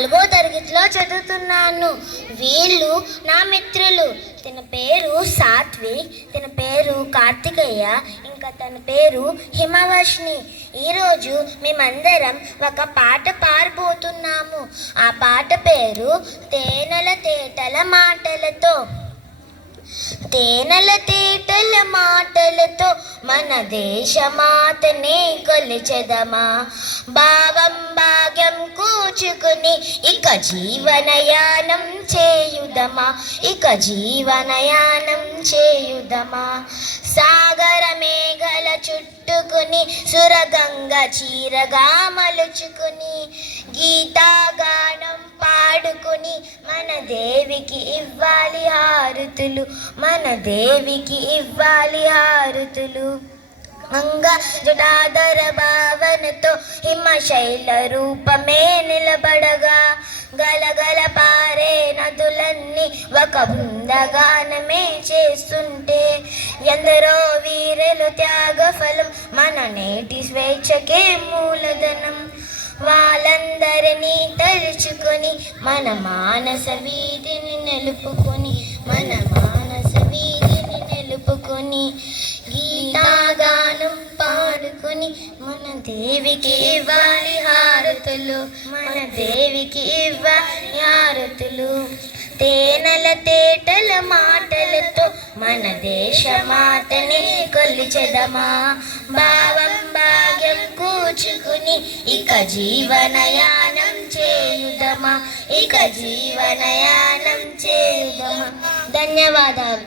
4వ తరగతిలో చదువుతున్నాను. వీళ్ళు నా మిత్రులు. తన పేరు సాత్విక్, తన పేరు కార్తికేయ, ఇంకా తన పేరు హిమవర్షిణి. ఈరోజు మేమందరం ఒక పాట పాడబోతున్నాము. ఆ పాట పేరు తేనెల తేటల మాటలతో. తేనెల తేటల మాటలతో మన దేశమాతనే కొలిచెదమా. భావం భాగ్యం కూర్చుకుని ఇక జీవనయానం చేయుదమా. ఇక జీవనయానం చేయుదమా. సాగర మేఘల చుట్టుకుని సురగంగ చీరగా మలుచుకుని గీతాగానం పాడుకుని మన దేవికి ఇవ్వాలి హారతులు. మన దేవికి ఇవ్వాలి హారతులు. గంగా జటాధర భావనతో హిమశైల రూపమే నిలబడగా గలగల పారే నదులన్నీ ఒక బృందగానమే చేస్తుంటే ఎందరో వీరులు త్యాగ ఫలం మన నేటి స్వేచ్ఛకే మూలధనం. వాళ్ళందరినీ తలుచుకొని మన మానస వీధిని నిలుపుకొని మన మానస వీధిని నిలుపుకొని గీతాగానం పాడుకొని మన దేవికి ఇవ్వాలి హారతులు. మన దేవికి ఇవ్వాలి హారతులు. తేనెల తేటల మాటలతో మన దేశమాతని కొలిచెదమా. భావం భాగ్యం కూర్చుకుని ఇక జీవనయానం చేయుదమా. ఇక జీవనయానం చేయుదమా. ధన్యవాదాలు.